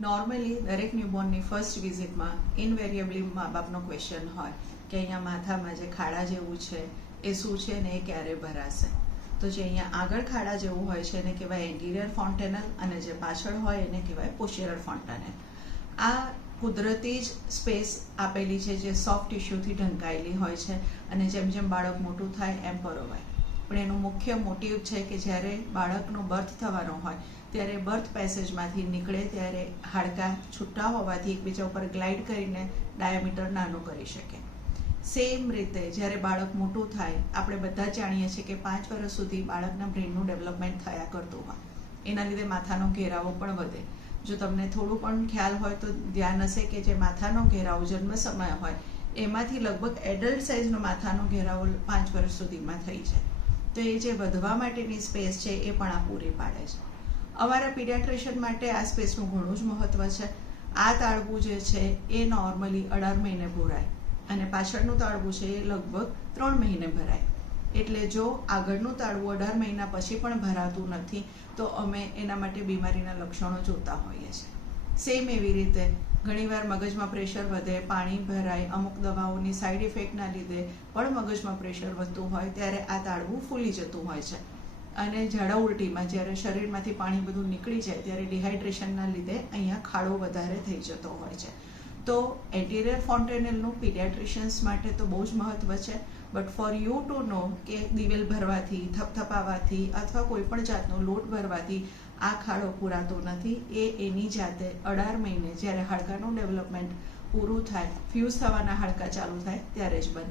Normally દરેક ન્યૂબોર્નની first વિઝિટમાં ઇનવેરિયેબલી મા બાપનો ક્વેશ્ચન હોય કે અહીંયા માથામાં જે ખાડા જેવું છે એ શું છે ને એ ક્યારે ભરાશે. તો જે અહીંયા આગળ ખાડા જેવું હોય છે એને કહેવાય એન્ટિરિયર ફોન્ટેનલ અને જે પાછળ હોય એને કહેવાય પોસ્ટિરિયર ફોન્ટેનલ. આ કુદરતી જ સ્પેસ આપેલી છે જે સોફ્ટ ટિશ્યુથી ઢંકાયેલી હોય છે અને જેમ જેમ બાળક મોટું થાય એમ પરોવાય. પણ એનું મુખ્ય મોટિવ છે કે જ્યારે બાળકનો બર્થ થવાનો હોય ત્યારે બર્થ પેસેજમાંથી નીકળે ત્યારે હાડકાં છૂટા હોવાથી એકબીજા ઉપર ગ્લાઇડ કરીને ડાયામીટર નાનું કરી શકે. સેમ રીતે જ્યારે બાળક મોટું થાય આપણે બધા જાણીએ છીએ કે 5 વર્ષ સુધી બાળકના બ્રેનનું ડેવલપમેન્ટ થયા કરતું હોય. એના લીધે માથાનો ઘેરાવો પણ વધે. જો તમને થોડું પણ ખ્યાલ હોય તો ધ્યાન હશે કે જે માથાનો ઘેરાવો જન્મ સમય હોય એમાંથી લગભગ એડલ્ટ સાઇઝનો માથાનો ઘેરાવો 5 વર્ષ સુધીમાં થઈ જાય. તો એ જે વધવા માટેની સ્પેસ છે એ પણ આ પૂરી પાડે છે. અમારા પીડિયાટ્રિશિયન માટે આ સ્પેસનું ઘણું જ મહત્ત્વ છે. આ તાળવું જે છે એ નોર્મલી 18 મહિને ભરાય અને પાછળનું તાળવું છે એ લગભગ 3 મહિને ભરાય. એટલે જો આગળનું તાળવું 18 મહિના પછી પણ ભરાતું નથી તો અમે એના માટે બીમારીના લક્ષણો જોતા હોઈએ છીએ. સેમ એવી રીતે ઘણીવાર મગજમાં પ્રેશર વધે, પાણી ભરાય, અમુક દવાઓની સાઈડ ઇફેક્ટના લીધે પણ મગજમાં પ્રેશર વધતું હોય ત્યારે આ તાળવું ફૂલી જતું હોય છે. અને ઝાડા ઉલટીમાં જ્યારે શરીરમાંથી પાણી બધું નીકળી જાય ત્યારે ડિહાઇડ્રેશનના લીધે અહીંયા ખાડો વધારે થઈ જતો હોય છે. તો એન્ટિરિયર ફોન્ટેનલનું પીડિયાટ્રિશિયન્સ માટે તો બહુ જ મહત્ત્વ છે. બટ ફોર યુ ટુ નો કે દિવેલ ભરવાથી, થપથપાવાથી અથવા કોઈ પણ જાતનો લોટ ભરવાથી આ ખાડો પૂરાતો નથી. એ એની જાતે 18 મહિને જ્યારે હાડકાનું ડેવલપમેન્ટ પૂરું થાય, ફ્યુઝ થવાના હાડકાં ચાલુ થાય ત્યારે જ બને.